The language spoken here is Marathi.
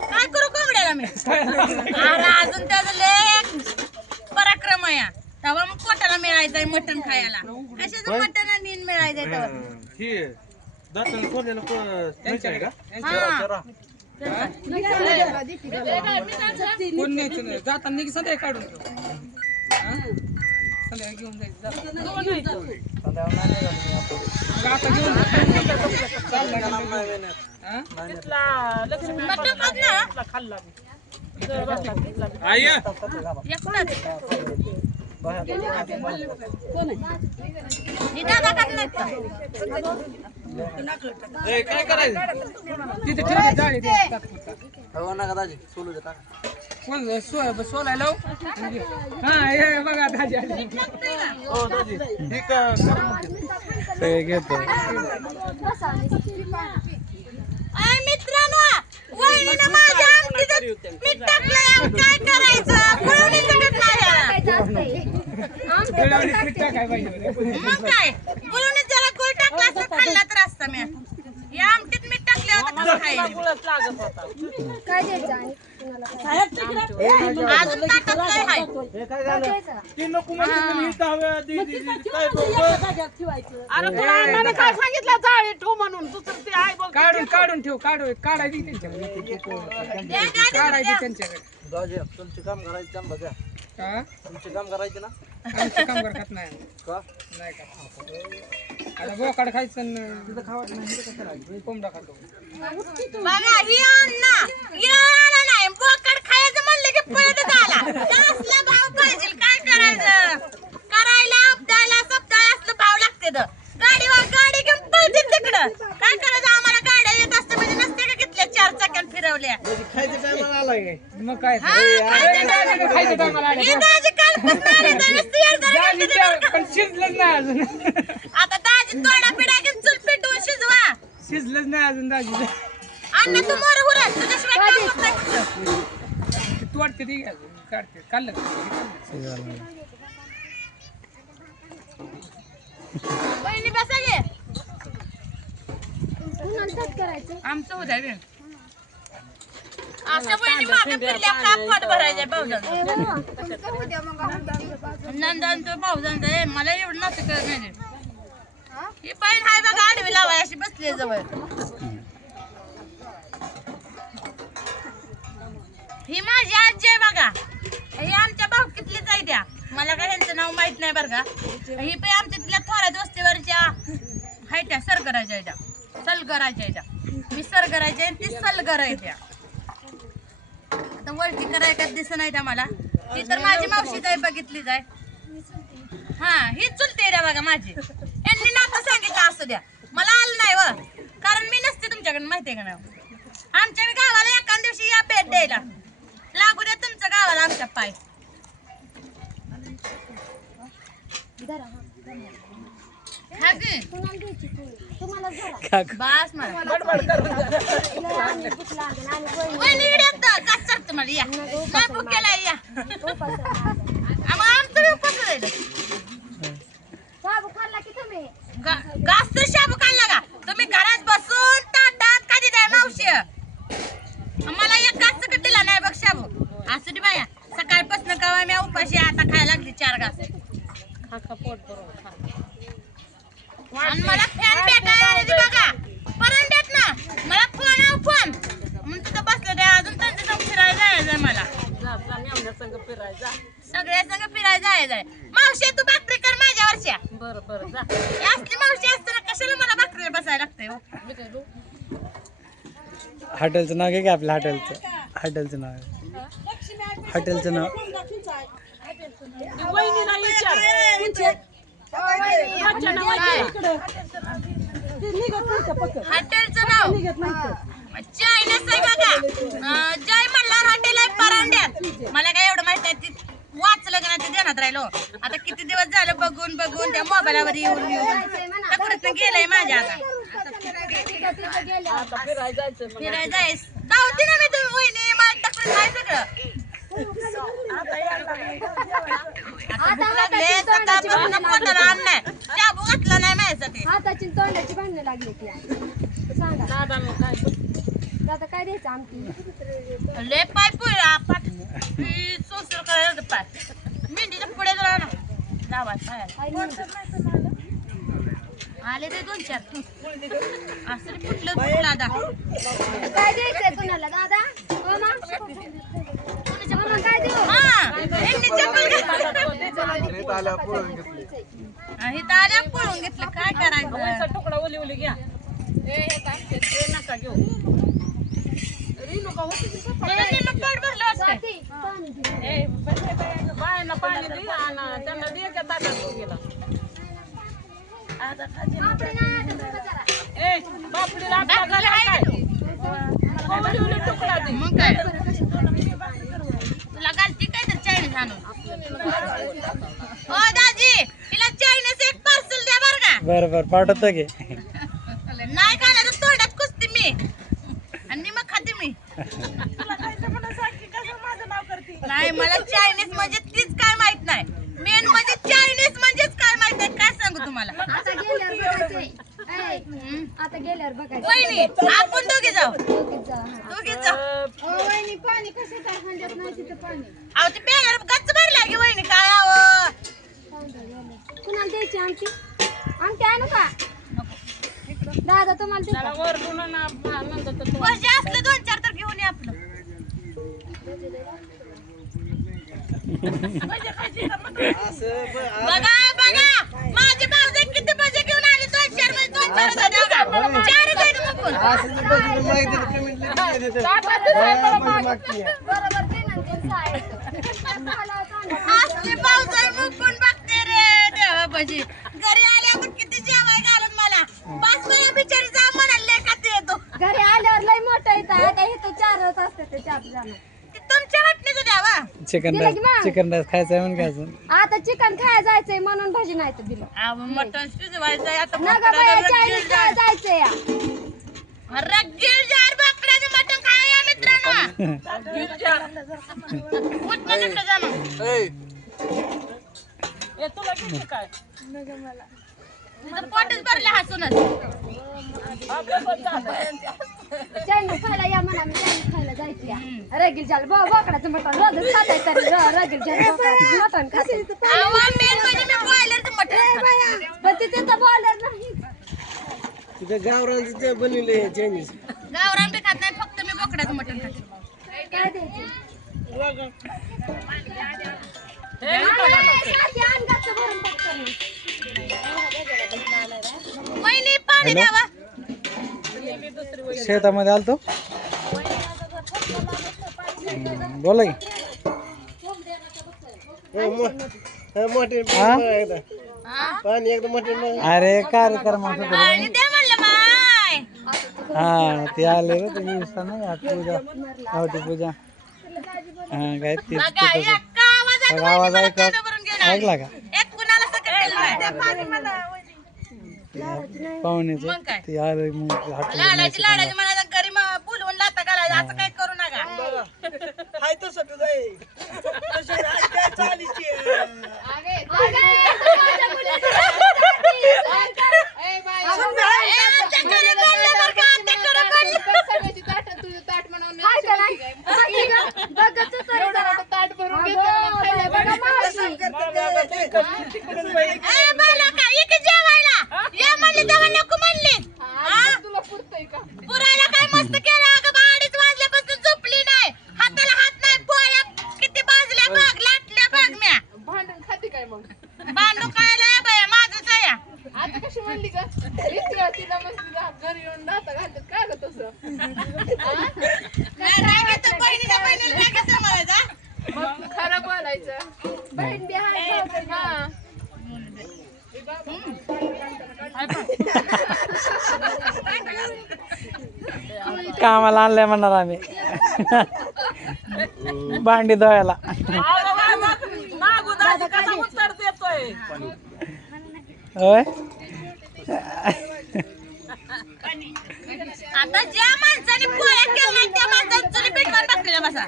काय करू कोंबड्याला मी? अरे अजून त्याचं लय पराक्रम आहे. तेव्हा मग पोटाला मिळायचंय मटण खायला. कशाचं मटण आणि मिळायचंय तेव्हा? ही दाताला कोरलेलं प- मिरची आहे का? हा. नाही. जाताना की सध्या काढून ठेव. हा? घेऊन जायचं जाताना. मग आता. घेऊन जा. चाललं का हा? ही काय करायचं? तिथे ठेवली जाळी दे, टाक फक्त. कोण सो- सोलाय लावू? म्हणजे- हा हे बघा दाजी. हो दाजी. हे. मित्रांनो वहिनीनं माझ्या आमटीत मीठ टाकलंय. काय करायचं? कळून शकत नाही. याला. गळ्यावर पीठ टाकाय पाहिजे होतं. मग काय? कळून जरा गुळ टाकला असं खाल्ला तर असता मी. या आमटीत मीठ टाकल्यावर कसं काय नको अरे तुला अण्णाने काय सांगितलं जाळी ठेव म्हणून तू तर ते काढून काढून ठेव काढू काढायची त्यांच्याकडे. काढायची त्यांच्याकडे. तुमचे काम करायचे काम बघा का तुमचे काम करायचे ना आमचं काम करत नाही. का नाही का? आता बोकाड खायचं आणि कोंबडा खातो. बघा ही अण्णा. खायचं की पळतच आला असला भाव पाहिजे. काय करायचं? करायला अपदायला सप्ताय असलं भाव लागते तर गाडीवर गाडी घेऊन पळते तिकडं. काय करायचं? आम्हाला गाड्या येत असते म्हणजे नसते का घेतल्या? चार चाक्यान फिरवल्या. खायचे टायमाला आलाय मग काय? हा, खायचं दाजी खायचं टायमाला. आले. ही दाजी कालपासून आली तर नुसती येडजाड दाजी करते त्या- बरं का. पण शिजलंच नाही अजून. आता दाजी तोडा पिढा घेऊन चूल पेटवून शिजवा. शिजलंच नाही अजून दाजी अण्णा तू मोर हुरत तुझ्याशिवाय काम होत नाही. तू वाटते ती अजून काढते काढलं का? वहिनी बसा घे आमचं उद्या बी. असं वहिनी मागे फिरल्या का पोट भरायचंय भाऊजांचं नंदांचं भाऊजांचं हे मला एवढं नसतं कळत नाही ते. ही बहीण हाय बघा आडवी लावाय अशी बसली आहे जवळ ही माझी आजी आहे बघा. ही आमच्या भावकीतलीच आहे त्या. मला काय यांचं नाव माहीत नाही बरं का. ही पण आमच्या तिथल्या थोड्या वस्तीवरच्या हाय त्या सरगराच्या आहे त्या. सलगराच्या त्या. मी सरगराच्या आहे ती सलगर आहे त्या. आता वळती करायला दिसत नाही त्या मला. ती तर माझी मावशीच आहे बघितलीच आहे. हा ही चुलते द्या बघा माझी. यांनी नातं सांगितलं असू द्या. मला आलं नाही व. कारण मी नसते तुमच्याकडे आहे का नाही आमच्या गावाला एका दिवशी या भेट द्यायला. लागू द्या तुमच्या गावाला आमच्या पाय. हा की? बास मला. वहिनी इकडे येतं. का चालतं मला? या. नाही भूक या. आम्हा आमचं बी उपास राहिलं गा- घास तर शाबू खाल्ला का तुम्ही घरात बसून ताटात कधी द्या मावशी मला एक घास सकट दिला नाही बघ शाबू असू दे बाया सकाळपासून कवा मी उपाशी आता खायला लागली चार घास आणि मला फॅन भेटायला आले ते बघा परंड्यात ना मला फोन आव फोन मग तिथं बसलं ते अजून त्यांच्या संग फिरायला जायचंय मला संग फिरायचा सगळ्या मावशी तू भाकरी कर माझ्या वर्षा बरं बरं जा. ही असली मावशी असताना कशाला मला भाकरी बसायला लागतंय हो? हॉटेलचं नाव काय का आपल्या हॉटेलचं. हॉटेलचं नाव हॉटेलचं नाव. वहिनीला विचार. हॉटेलचं नाव. चायनाच आहे बघा. अं, जय मल्हार हॉटेल आहे परांड्यात. मला काय एवढं माहीत नाही ती वाचलं का नाही ते ध्यानात राहिलो. आता किती दिवस झालं बघून बघून त्या मोबाईलवर येऊन येऊन. तकडे गेलंय माझ्या आता. फिरायला जायस धावते ना मी तुम्ही वहिनी मला तकडे नाही सगळं. आता भूक लागली सकाळपासून पोटाला अन्न नाही. शाबू घातला नाही माझ्यासाठी. हाताची तोंडाची भांडणं लागली ती सांगा. दादा मग काय आता काय द्यायचं आमटी? लय पाय पुळा पाठ. सोसर करायला पाय मेंढीच्या पुढे जरा ना. जावा पाय आले ते दोन चार. असं कुठलं कुठलं आता. काय द्यायचंय कुणाला दादा? काय देऊ? हा पळून घेतली. हा, काय करायचं? तुकडा ओली ओली घ्या हे नका घेऊ. बायांना पाणी दे। आणि त्यांना दे त्या ताटात तू गेला आता बघा ए बापडीला आपल्या घालाय काय ओली ओली तुकडा दे मग काय तुला घालती काय तर चायनीज आणून हो दाजी तिला चायनीज एक पार्सल द्या बरं का। बरं बरं पाठवतो की? नाही मला चायनीज म्हणजे तीच काय माहीत नाही. मेन म्हणजे चायनीज म्हणजेच काय माहीत आहे? काय सांगू तुम्हाला? आता गेल्यावर बघायचंय ऐ, आता गेल्यावर बघायचं वहिनी आपण दोघे जाऊ. दोघीच जा. दोघे जाऊ ओ, वहिनी पाणी कसं काय हंड्यात नाही तिथं पाणी? अहो ते बेलर गच्च भरला की वहिनी काय अहो? कुणाला द्यायची आमची? आमची आणू का? दादा तुम्हाला देऊ का? पैसे असलं दोन चार तर घेऊन ये आपलं. बघा बघा. किती घेऊन दोन चार दोन चार बघा. चारच बघून बरोबर ते असली पावसाळी बघते रे. घरी आल्यावर किती जेवाय घालून मला? पाच वेळा बिचारी जा म्हणाले का ते येतो. घरी आल्यावर लय मोठं येतं. आता इथं चारच असते ते चार जण. द्यावा चिकन दिलं की मग? राईस चिकन राईस खायचं आहे म्हणून खायचं आता चिकन खायला जायचंय म्हणून भाजी नाही तर दिलं. मटण शिजवायचं आहे आता नका बाया चायनीज रगेल खायला जायचंय. या जार बाकडाचं मटण खाया मित्रांनो. उठणं तिकडं जा मग. ऐ, ए तुला किती काय? पोटच भरलं हसूनच. चायनीज खायला या म्हणा मी चायनीज खायला जायचं रगील झालं बा बोकडाचं मटण. रोजच खाताय तरी र- रगील झालं मटण खाते. म्हणजे तिथे तर बॉलर नाही. तिथं गावरान तिथं बनवले चायनीज गावरान बी खात नाही फक्त मी बोकडाचं मटण खाते. काय द्यायचं? वहिनी पाणी द्यावा शेतामध्ये आलतो. हम्म, बोला की. हो, मोठे? पाणी एकदम मोठे अरे कार्यक्रम होता तो. पाणी द्या म्हणलं माय. हा ते आले रे ते दिवसा नाही का? पूजा. पूजा. हा काय ते बघा ते तसं. एका आवाजात बघा, वहिनी आवाज ऐका. ऐकला का? पाहुण्याचं मग काय? ते आले मग लाडाची लाडाची मला तर घरी मग बोलवून लाता घालायचं असं काही करू नका हाय तसं तुझं आहे. तसं आहे, काय चालीची आहे. ए, आमच्या घरी बोललं बरं का, आमच्या घरी बोललं. हाय का नाही? बघ गं, बघत तरी जरा. अगं, बघा मावशी. ए, बाला का, ये की जेवायला. ये म्हणली तेव्हा नको म्हणली. हा? पुरायला काय मस्त केलं अगं बा, अडीच वाजल्यापासून झोपली नाही हाताला हात नाही पोळ्या किती भाजल्या बघ लाटल्या बघ म्या भांडण खाते काय मग बांधू खायला या बाया माझंच आहे या. आता कशी म्हणली का इतक्या तिला मस्त जा- घरी येऊन दाता घालतात काय ग तसं नाही, नाही घेत, बहिणीच्या बहिणीला नाही घेत म्हणायचं, हा? मग खरं बोलायचं बहीण बी कामाला आणलंय म्हणणार आम्ही. भांडी धुवायला. होय? आता ज्या माणसाने पोळ्या केल्या त्या माणसाने चुली पेटवून बसलेला बसा.